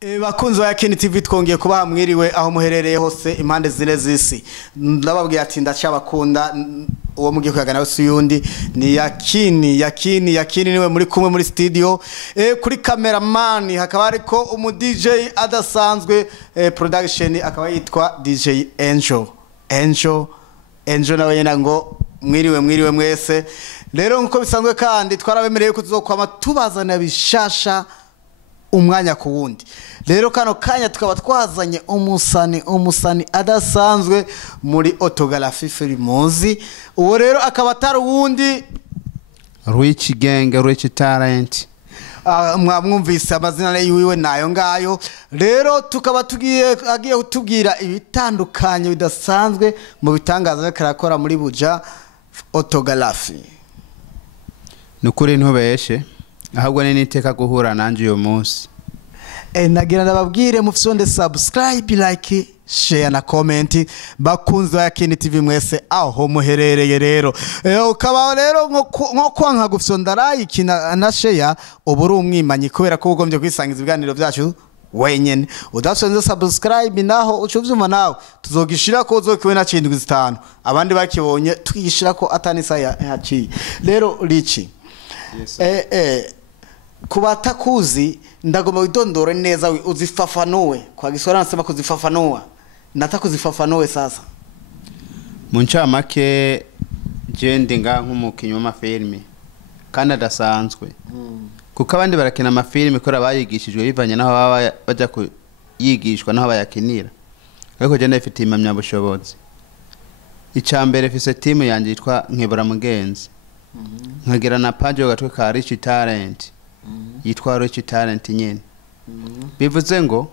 Bakunzi ba Yakini TV twongeye kubaha mwiriwe aho muherereye hose impande zine z'isi. Ndababwiye ati ndacabakunda uwo mugiye kuyagana wese yundi ni Yakini niwe muri kumwe muri studio. Kuri cameraman hakaba ariko umu DJ adasanzwe, production akaba yitwa DJ Angel nawe yena ngo mwiriwe mwese. Rero nkuko bisanzwe kandi twarabemereye ko tuzokwama tubazana bishasha umwanya ku wundi. Rero kano kanya tukaba twazanye umusani adasanzwe muri autography filmozi. Uwo rero akaba atari uwundi Rich Gang, Rich Talent. Mwamwumvise amazina yiwe nayo ngayo. Rero tukaba agiye kutubwira ibitandukanye bidasanzwe mu bitangaza karakora muri buja autography. Nukuri ntubeshe ahubwo ni niteka guhura nanje uyo munsi. Nagira ndababwire mufisonde subscribe, like, share na comment bakunzi ba Yakini TV mwese aho muherereye. Rero ukaba rero nko kwanka gufisonda like na share uburi umwimanyi kubera ko ugombye kwisangiza ibiganiro byacu wenyene. Udasonze subscribe naho ucuvyuma nawe tuzogishira ko uzokiwe na 75 abandi bakibonye twigishira ko atanisa yaciye. Rero Richi, yes, kubatakuzi ndagomba widondore neza uzifafanue kwa Giswahili nasema kuzifafanua. Nataka kuzifafanue sasa. Muncha make jende nga nk'umukinyi w'amafilme kandi adasanzwe. Kuko abandi barakina amafilme kora bayigishijwe bivanye naho baba baja kuyigishwa naho bayakinira. Ariko je ndafite impamya bushobozi. Icambere ifise team yanje yitwa Nkebura Mugenzi. Nkagira na page gatwe ka Rich Talent. Yitwa Rich Talent nyene. Bivuze ngo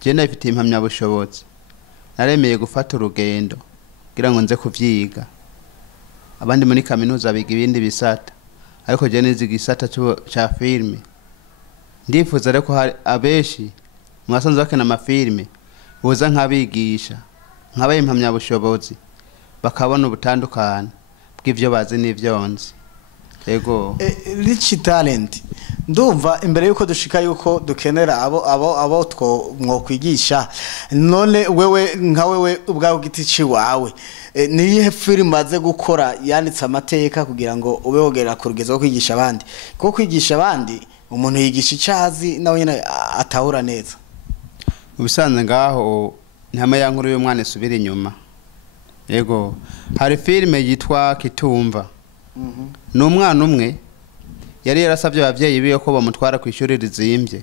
je ndafite impamya bushobozi. Naremeye gufata urugendo kugira ngo nze kuvyiga. Abandi muri kaminuza biga ibindi bisata, ariko je nizi gisata cha filme. Ndifuza reko hari abeshi mwasanze bakena amafilme boza nkabigisha nkabaye impamya bushobozi bakabona ubutandukanye bw'ivyo bazi n'ivyonzi. Yego Rich Talent, ndumva imbere yuko dushika yuko dukenera abo mwokwigisha, none wewe nka wewe ubwawe giti ciwawe niyihe film maze gukora yanditse amateka kugira ngo ube wogera ku rugezo rwo kwigisha abandi? Kuko kwigisha abandi umuntu yigisha icazi nawe nyene atahura neza. Ubisanze ngaho ntama yankuru y'umwana isubira inyuma. Yego hari filme yitwa Kitumva. N'umwana umwe yari yarasabye abavyeyi biyo ko bamutwara ku ishuri rizimbye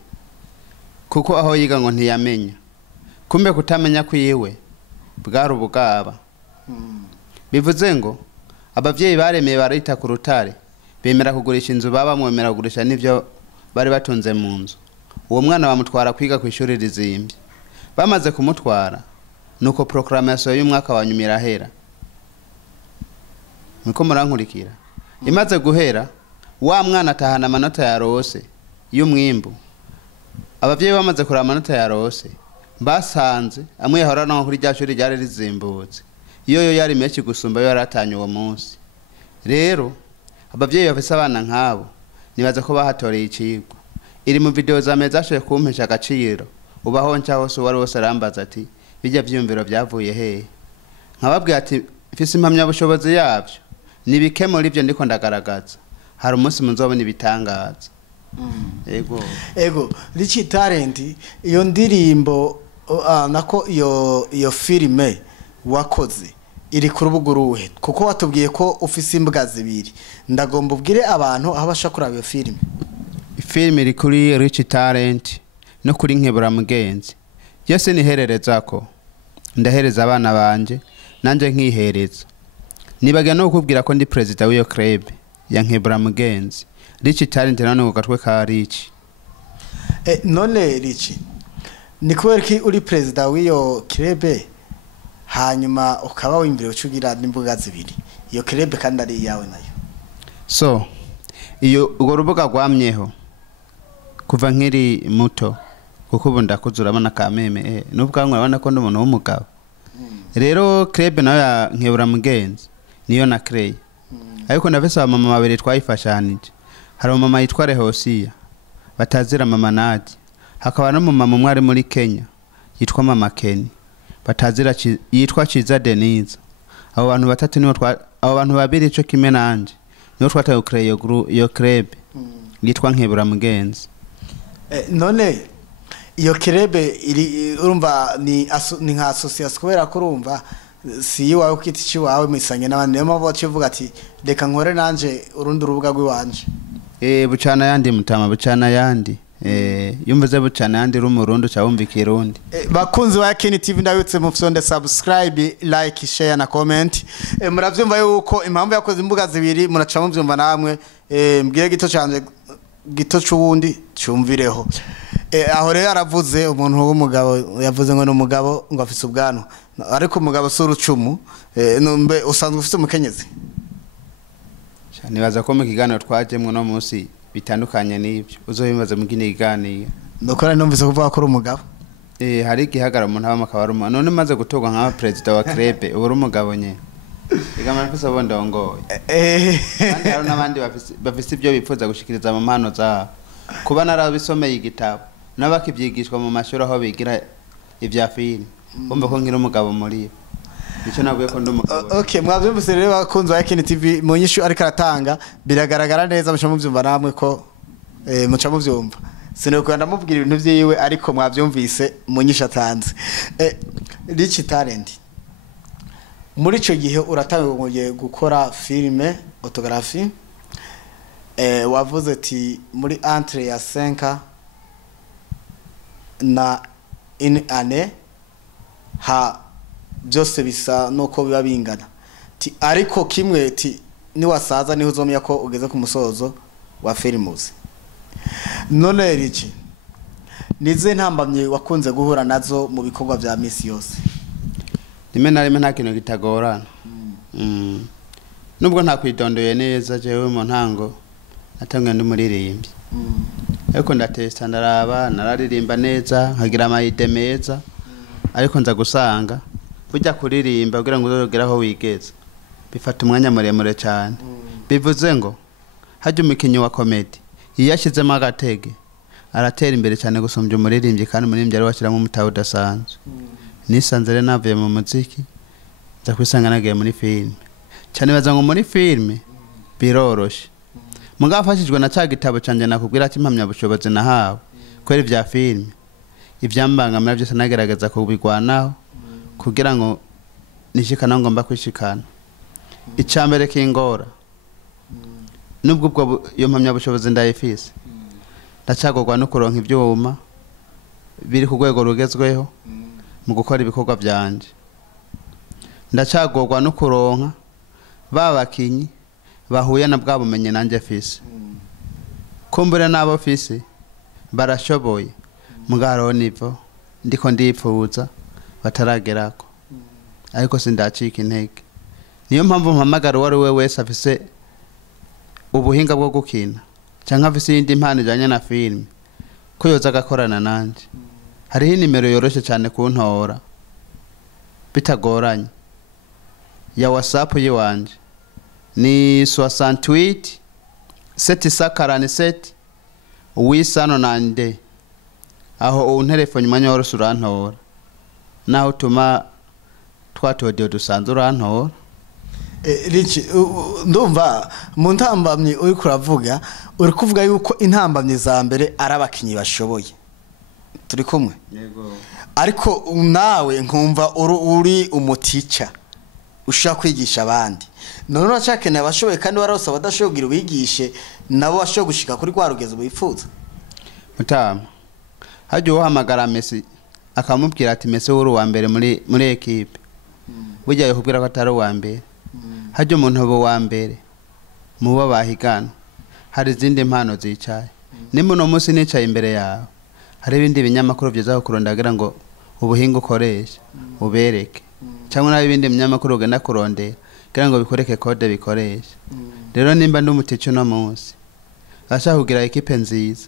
kuko aho yiga ngo ntiyamenya. Kumbe kutamenya kwiwe bwari ubugaba. Bivuze ngo abavyeyi baremeye barita ku rutare bemera kugurisha inzu baba mwemera kugurisha n'ivyo bari batunze mu nzu. Uwo mwana bamutwara kwiga ku ishuri rizimbye. Bamaze kumutwara nuko proclamation y'umwaka wa nyuma irahera. Niko murankurikira. Imaze guhera wa mwana atahana amanota ya rose y'umwimbu. Abavyeyi bamaze kura amanota ya rose basanze amwe yahorana nko kuri ryashuri ryari rizimbutse. Iyo yari meshi gusumba yo yaratanye uwo munsi. Rero abavyeyi bafise abana nkabo nibaza ko bahatoreye icigwa. Iri mu video za mezashoye kumpesha agaciro ubaho nca hose wari wose arambaza ati bijya vyumviro byavuye hehe. Nkababwiye ati ifise impamya bushobozi yavyo nibike muri ivyo ndiko ndagaragaza. Hari umunsi munzobona ibitangaza. Ego Rich Talent, iyo ndirimbo nako iyo filme wakoze iri ku rubuga ruhe? Kuko watubwiye ko ufise imbwa zibiri. Ndagomba ubwire abantu aho bashakura iyo filme. Filme iri kuri Rich Talent no kuri Nkebura Mugenzi. Yose niherereza ko ndahereza abana banje nanje nkihereza. Nibaga no kubwira ko ndi president w'iyo club ya Nkebura Mugenzi. Rich Talent none gatwe ka Rich. None Rich, ni kuberiki uri president w'iyo club hanyuma ukaba wimvire ucugira n'imbuga zibiri? Iyo club kandi ari yawe nayo. So iyo ugo rubuga gwamyeho kuva nkiri muto kuko bunda kuzurabana kameme n'ubwanwa abana ko n'umuntu w'umugabo. Rero club nayo ya Nkebura Mugenzi niyo na Crey. Ariko navese mama babiri twayifashanije. Hari mama yitwa Rehosiya batazira mama Nadi. hakaba no mama umwe ari muri Kenya yitwa Mama Kenny batazira yitwa Ciza Denise. Abo bantu batatu nibo abo bantu babiri cyo kimwe nanje nibo twataye ukreye yo club yitwa Nkebura Mugenzi. None iyo club iri urumva ni nka association kubera ko urumva si yiwawe ukiti ciwawe misanye n'abandi niyo mpamvu bacivuga ati reka nkore nanje urundi urubuga rw'iwanje. Bucana yandi mutama bucana yandi yumvise bucana yandi rumurundo cyabumva ikirundi. Bakunzi wa Yakini TV ndabitse mufyonde subscribe like share na comment. Muravyumva yuko impamvu yakoze imbuga zibiri muraca muvyumva namwe mbwire gito cyanje gito cyuwundi cyumvireho. Aho rero aravuze umuntu w'umugabo yavuze ngo n'umugabo ngo afise ubwanwa ariko umugabo surucumu numbe usanzwe ufite umukenyezi. Nibaza ko mu kiganiro twajemwe no munsi bitandukanye n'ibyo uzobimaze mu kindi kiganiro ndokora numvise kuvuga ko uri umugabo. Hari igihagara umuntu aba makaba rumo none maze gutogwa nka president wa club uri umugabo nye igamara fisa bondongoye kandi hari n'abandi bafise ibyo bipfuza gushikiriza mu mpano za kuba narabisomeye igitabo nabakivyigishwa mu mashuri aho bigira ivya film umbe ko ngira umugabo muri nico naguye ko ndumugabo. Okay mwavyumvise rero bakunzi wa Yakini TV mu nyishu ariko aratanga biragaragara neza muca muvyumva namwe ko muca muvyumva sinokunda ndamubwira ibintu vyiwe ariko mwavyumvise mu nyishu atanze. Rich talent muri ico gihe uratanguye gukora filme autographie wavuze ati muri entre ya 5 na une année ha byose bisa nuko biba bingana ti ariko kimwe ti ni wasaza niho uzomya ko ugeze ku musozo wa filmuzi. None Rich nize ntambamye wakunze guhura nazo mu bikorwa vya misi yose. Rimwe na rimwe nta kintu kitagorana nubwo nta kwidondoye neza jewe mu ntango natangiye ndi muririmbyi ariko ndatesta ndaraba nararirimba neza nkagira amayide meza ariko nza gusanga burya kuririmba kugira ngo uzogeraho wigeze bifata umwanya muremure cyane. Bivuze ngo hajya umukinyi wa comedy iyashizemo agatege aratera imbere cyane gusumbya umuririmbyi kandi umuririmbyi ari washiramo umutaho udasanzwe. Nisanze rero navuye mu muziki nza kwisanga nagiye muri filme cyane baza ngo muri filme biroroshe mugafashijwe na cya gitabo canje nakubwira ati impamya bushobozi nahawe kwera vya filme ivyambangamira byose nagerageza kubigwanaho kugira ngo nishikana ngomba kwishikana. Icambere kingora nubwo ubwo yo mpamya bushobozi ndayifise ndacagorwa no kuronka ivyuma biri ku rwego rugezweho mu gukora ibikorwa byanje. Ndacagorwa no kuronka babakinyi bahuye na bwa bumenye nanje fise kumbura nabo fise barashoboye mugaro nivo ndiko ndipfuza bataragerako ariko sindacika intege. Niyo mpamvu mpamagara wari we wese afise ubuhinga bwo gukina canka afise indi impano ijanye na film ko yoza agakorana nanje. Hariho nimero yoroshe cyane kuntora bitagoranye ya WhatsApp yiwanje ni 68 747 809 aho unterefone mwanya wose urantora naho tuma twatodiyo dusanzwe urantora. Rich ndumva mu ntambamye uri kuravuga uri kuvuga yuko intambamye za mbere ari abakinyi bashoboye turi kumwe yego ariko nawe nkumva uri umutica ushaka kwigisha abandi none uracakene abashoboye kandi warose abadashobogira ubigishe nabo bashoboye gushika kuri kwa rugezo bifuza. Mutama hajyo uhamagara Messi akamubwira ati Messi uri wa mbere muri equipe burya yakubwira ko atari wa mbere hajyo umuntu abo wa mbere muba bahigana hari izindi impano zicaye nimuno munsi nicaye imbere yawe hari ibindi binyamakuru byiza kurondagira ngo ubuhinga ukoresha ubereke cyangwa n'ibindi binyamakuru ugenda kurondera kugira ngo bikoreke code bikoresha. Rero nimba ndumutico no munsi ashaka kugira equipe nziza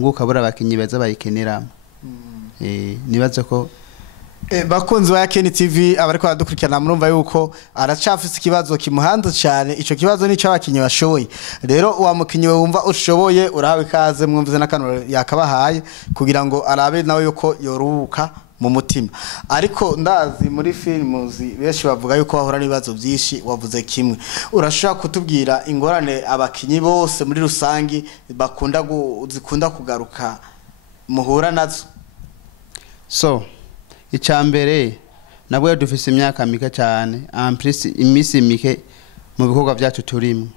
ngo ukabura abakinyi beza bayikiniramo nibaze ko bakunzi ba Yakini TV abariko baradukurikirana murumva yuko aracafise ikibazo kimuhanze cyane. Ico kibazo ni cy'abakinyi bashoboye. Rero wa mukinyi wumva ushoboye urahawe ikaze mwumvize n'akantu yakabahaye kugira ngo arabe nawe yuko yoruhuka mu mutima. Ariko ndazi muri filmuzi benshi bavuga yuko bahura n'ibibazo byinshi, wavuze kimwe. Urashaka kutubwira ingorane abakinyi bose muri rusangi zikunda kugaruka muhura nazo? So icambere nabwo dufise imyaka mike cyane amplis imisi mike mu bikorwa byacu turimo.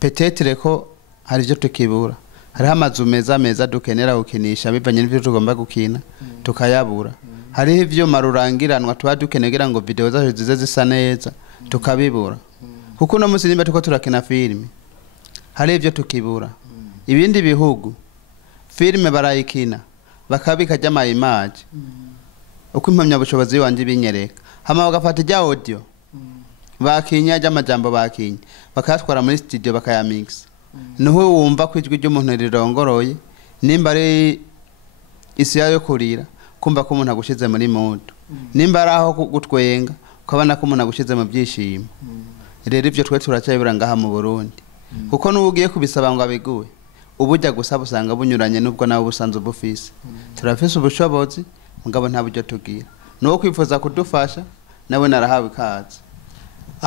Peut-être ko hari byo tukibura, hari amazu meza dukenera gukinisha bivanye n'ivyo tugomba gukina tukayabura. Hari ivyo marurangiranwa tuba dukenegera ngo video zacu zize zisa neza tukabibura. Kuko no musi nimba tuko turakina filime hari ivyo tukibura. Ibindi bihugu filime barayikina bakabika jama image uko impamya bushobozi wanje binyereka, hama bagafata ijya audio bakinya jamajambo bakinya bakatwara muri studio bakayamix. Nuho wumva kwijwi ry'umuntu rirongoroye nimba ari isi yayo kurira kumva ko umuntu agushize muri mood, nimba araho gutwenga ukabana ko umuntu agushize mu byishimo. Rero ivyo twe turacyabira ngaha mu Burundi, kuko nubugiye kubisaba ngo abiguwe ubujya gusaba usanga bunyuranye nubwo nawe busanzwe bufise. Turafise ubushobozi mugabo nta buryo tugira, nuko kwifuza kudufasha nawe narahawe ikaze.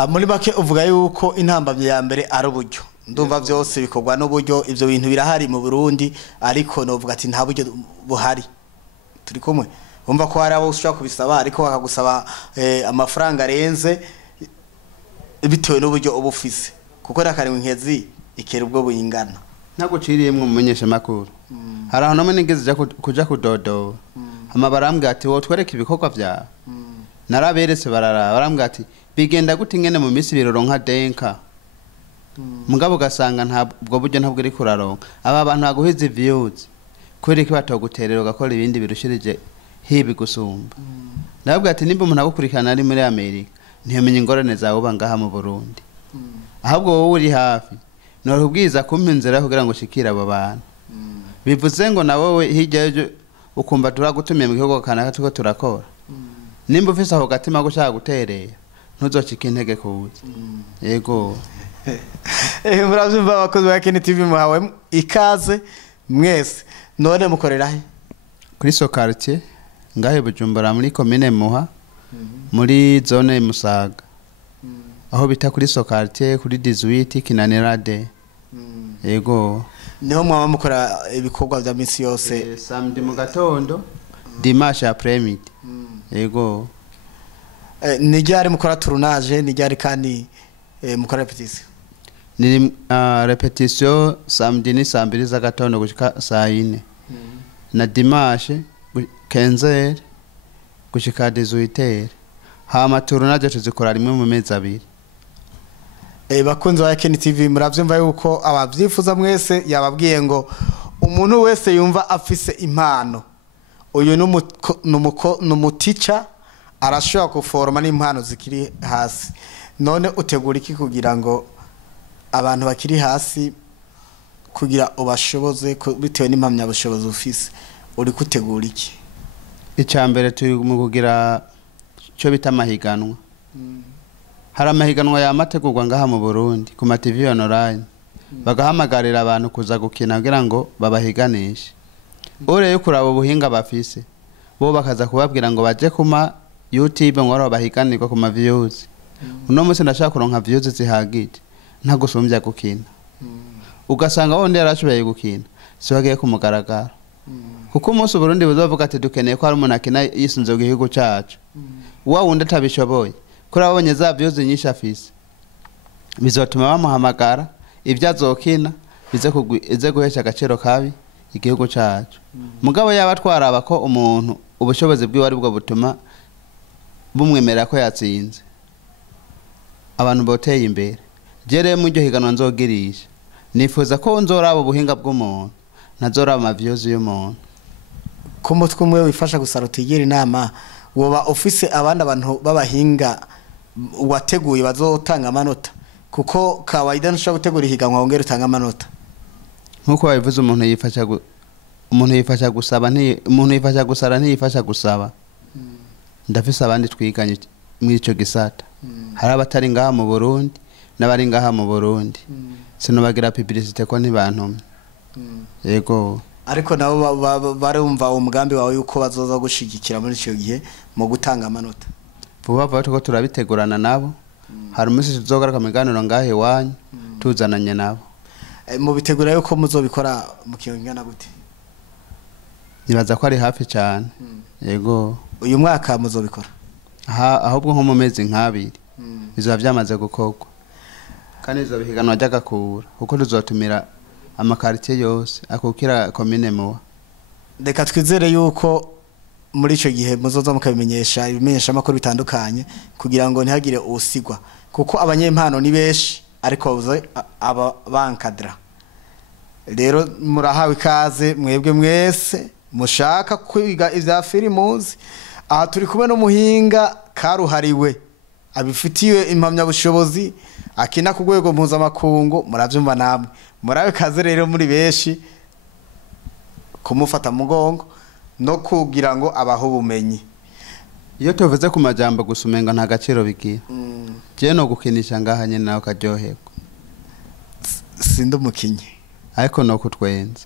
Muri make uvuga yuko intambamye ya mbere ari uburyo. Ndumva byose bikorwa n'uburyo, ivyo bintu birahari mu Burundi ariko novuga ati nta buryo buhari. Turi kumwe umva ko hari abo ushaka kubisaba ariko bakagusaba amafaranga arenze bitewe n'uburyo ubufise, kuko rakari nkezi ikera ubwo buyingana. Naguciriyemwe mumenyesha makuru. Hari aho none ngeze kuja kudodo. Hama barambwa ati wo twereke ibikorwa vyawe. Naraberetse barambwa ati bigenda gute ngene mu misi biroronka denka. Mugabo gasanga ntabwo buryo ntabwo iri kuraronka. Aba bantu baguhize views kwereka batoguterero gakora ibindi birushirije hibi gusumba. Nabwo ati nimba umuntu agukurikirana ari muri Amerika ntiyamenye ingorane zawe bangaha mu Burundi. Ahubwo wowe uri hafi norubwiza kumpinzira kugira ngo shikira abo bantu. Bivuze ngo na wowe hirya ukumva turagutumiye mu gihugu kanaka tuko turakora. Nimba ufise aho gatima gushaka guterera ntuzocika intege kuza. Yego. Muravyumva abakozi ba Yakini TV muhawe ikaze mwese. None mukorera he? Kuri Sokartie ngahe Bujumbura muri commune Muha muri zone Musaga. Aho bita kuri Sokartie kuri 18 Kinanirade. Yego. Niho mwaba mukora ibikorwa vya misi yose. Samedi mu gatondo, dimanche après-midi. Yego. Ni ryari mukora tournage, ni ryari kandi mukora repetition? Ni repetition samedi ni saa 2 za gatondo gushika saa 4. Na dimanche 15h gushika 18h. Hama tournage tuzikora rimwe mu mezi abiri. Bakunzi ba Yakini TV muravyumva yuko abavyifuza mwese yababwiye ngo umuntu wese yumva afise impano uyu numuticha arashobora kuforma n'impano zikiri hasi. None utegura iki kugira ngo abantu bakiri hasi kugira ubashoboze bitewe n'impamya bushobozi ufise, uri kutegura iki? Icambere turi mu kugira cyo bita amahiganwa. Hari amahiganwa yamategurwa ngaha mu Burundi ku ma TV online bagahamagarira abantu kuza gukina kugira ngo babahiganishe. Ore yo kuraba ubuhinga bafise bo bakaza kubabwira ngo baje kuma YouTube ngoro bahiganirwa ku ma views. Uno munsi ndashaka kuronka views zihagije nta gusumbya gukina. Ugasanga wonde yarashoboye gukina sibagiye kumugaragara. Kuko umunsi Burundi buzovuga ati dukeneye ko hari umuntu akina yisunze ku gihugu cyacu. Wa wundi atabishoboye kuri abonye za views nyinshi afise bizotuma bamuhamagara ibyo azokina bize guhesha agaciro kabi igihugu cyacu. Mugabo yaba twaraba ko umuntu ubushobozi bwiwe ari bwo butuma bumwemera ko yatsinze abantu boteye imbere. Jere mu ryo higanwa nzogirisha nifuza ko nzoraba ubuhinga bw'umuntu nazoraba ama views y'umuntu. Ko mutwe umwe wifasha gusarota igira inama woba office abandi abantu babahinga wateguye bazotanga amanota, kuko kawaida nshaka gutegura ihiganwa wongera utanga amanota. Nkuko babivuze umuntu yifasha gusaba umuntu yifasha gusara ntiyifasha gusaba. ndafise abandi twiganye muri ico gisata hari abatari ngaha mu Burundi n'abari ngaha mu Burundi sinobagira Publicite ko ntibantumye yego ariko nabo barumva umugambi wawe yuko bazoza gushigikira muri ico gihe mu gutanga amanota vuba tuko turabitegurana nabo hari umunsi tuzogaruka mu ganiro ngahe wanyu tuzananye nabo mu bitegura yuko muzobikora mu kingana gute nibaza ko ari hafi cyane yego uyu mwaka muzobikora ahubwo nko mu mezi nk'abiri bizoba byamaze gukorwa kandi bizobihiganwa ry'agakura kuko tuzotumira amakaritiye yose akukira komine muwa reka twizere yuko muri ico gihe muzoza mukabimenyesha ibimenyesha amakuru bitandukanye kugira ngo ntihagire usigwa kuko abanyempano ni beshi ariko aba bankadra rero murahawe ikaze mwebwe mwese mushaka kwiga ivya filimuzi aha turi kumwe n'umuhinga karuhariwe abifitiye impamya bushobozi akina ku rwego mpuzamakungu muravyumva namwe murabe kaze rero muri beshi kumufata mugongo no kugira ngo abaho ubumenyi iyo tuvuze ku majambo gusumenga nta gaciro bigira je no gukinisha ngaha nyene nawe karyoherwa sindi umukinyi ariko no kutwenza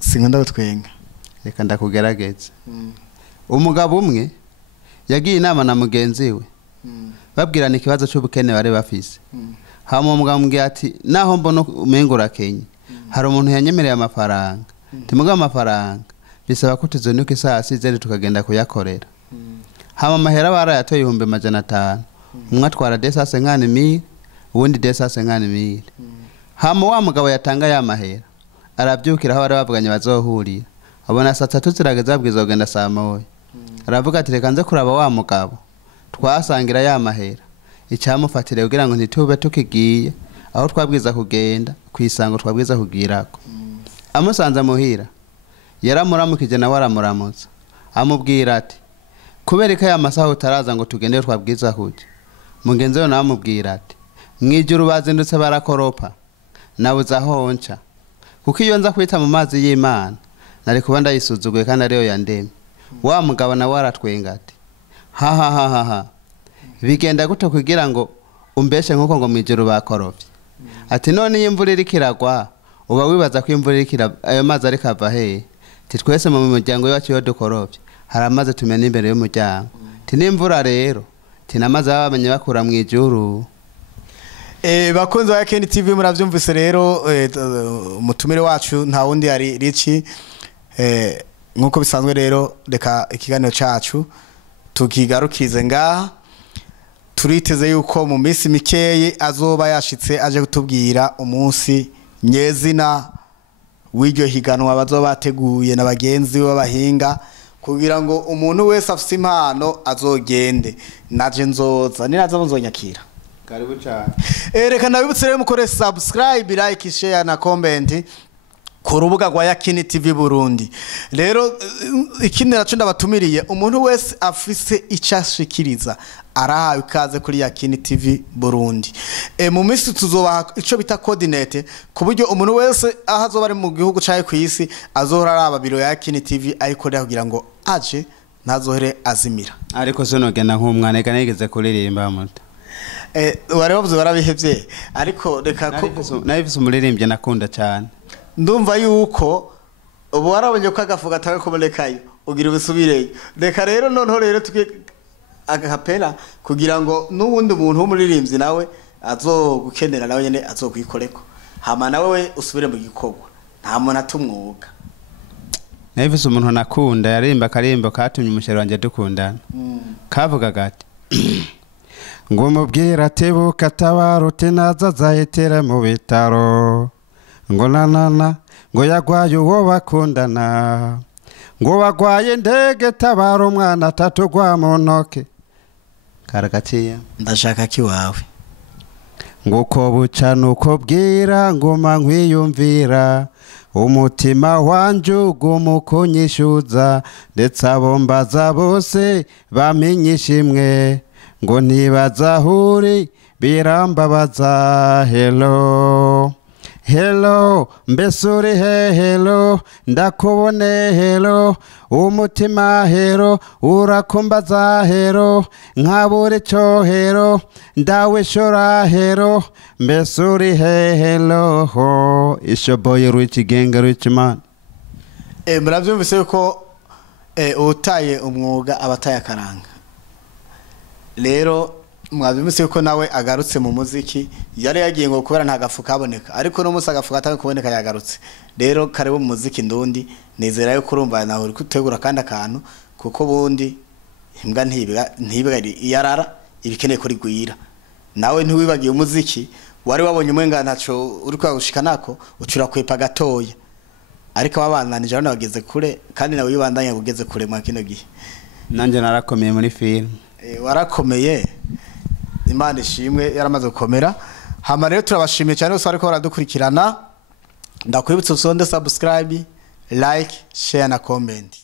sinkunda gutwenga reka ndakugerageza umugabo umwe yagiye inama na mugenzi we babwirana ikibazo cy'ubukene bari bafise hama umugabo mbwiye ati naho mbona umengura Kenya hari umuntu yanyemereye amafaranga timuga amafaranga bisaba ko tuzonuka isaha sizeri tukagenda kuyakorera hama amahera barayatoye 500 umwe atwara desase nkani mi uwundi desase nkani mi hama wa mugabo yatanga ya mahera arabyukira aho bari bavuganye bazohurira abona saa 3 zirageze abwiza kugenda saa 1 aravuga ati reka nze kuraba wa mugabo twasangira ya mahera icyamufatire kugira ngo ntitube tukigiye aho twabwiza kugenda kwisango twabwiza kugirako amusanza muhira yaramuramukije na waramuramutsa amubwira ati kubereka ya masaha utaraza ngo tugende twabwiza kuje mugenzi we namubwira ati mwijuru bazindutse barakoropa nabuza honca kuko iyo nza kwita mu mazi y'Imana nari kuba ndayisuzuguye kandi ariyo yandemye wa mugabo na waratwenga ati ha bigenda gute kugira ngo umbeshe nkuko ngo mwijuru bakorovye ati none imvura iri kiragwa uba wibaza ko imvura iri kira ayo mazi ari kava he titwese mu muryango yacu yo dukorovye haramaze tumena imbere y'umuryango tinimvura rero tinamaze abamenye bakura mwijuru bakunze wa Yakini TV muravyumvise rero umutumire wacu nta wundi ari Richi nkuko bisanzwe rero reka ikiganiro cacu tukigarukize ngaha turiteze yuko mu minsi mikeyi azoba yashitse aje kutubwira umunsi nyezina w'iryo higanwa bazoba bateguye n'abagenzi b'abahinga kugira ngo umuntu wese afite impano azogende naje nzoza ninaza nzonyakira karibu cyane reka nabibutse rero mukore subscribe like share na comment ku rubuga rwa Yakini TV Burundi rero ikindi naco ndabatumiriye umuntu wese afise icashikiriza arahawe ikaze kuri Yakini TV Burundi mu minsi tuzoba ico bita coordinate ku buryo umuntu wese ahazoba ari mu gihugu cyaye ku isi azohora araba biro ya Yakini TV ariko rero kugira ngo aje ntazohere azimira ariko sonogenda nk'umwana eka nigeze kuririmba muto wari wavuze warabihevye ariko reka ko nabifise umuririmbye nakunda cyane ndumva yuko ubu warabonye ko agafuga tawe kubonekayo ugira ubisubireyo reka rero noneho rero tuke agapela kugira ngo n'ubundi muntu w'umuririmbyi nawe azogukenera nawe nyene azokwikoreko hama nawe usubire mu gikorwa nta muntu atumwuga nabifise umuntu nakunda yarimba karimbo katumye umushero wanje dukundana kavuga gati ngo mubwira tebuka tabarote naza zahetere mu bitaro ngo nanana ngo yagwaye uwo bakundana ngo bagwaye ndege tabara umwana tatugwa mu ntoke karagaciye ndashaka kiwawe ngo ko buca nuko bwira ngoma nkwiyumvira umutima wanje ugumukunyishuza ndetse abombaza bose bamenyisha imwe ngo ntibazahuri birambabaza hello hello mbese uri he hello ndakubone hello umutima hero urakumbaza hero nkabure cyo hero ndawishora hero mbese uri he hello ho ishoboye rich genga rich man. Murabyumvise yuko utaye umwuga abataye akaranga. Rero mwabyumvise yuko nawe agarutse mu muziki yari yagiye ngo kubera nta gafu kaboneka ariko no musa gafu gataka kuboneka yagarutse. Rero karibu mu muziki ndundi nizera yuko urumva nawe uri kutegura kandi akantu kuko bundi imbwa ntibiga yarara ibikeneye kuri gwira. Nawe ntiwibagiye umuziki wari wabonye umwenga ntaco uri kwagushika nako ucura kwepa gatoya. Ariko ababandanije abana bageze kure kandi nawe yibandanya bugeze kure mwa kino gihe. Nanje narakomeye muri film. Warakomeye. Imana ishimwe yaramaze gukomera. Hama rero turabashimiye cyane bose ariko baradukurikirana. Ndakwibutsa usonde subscribe, like, share na comment.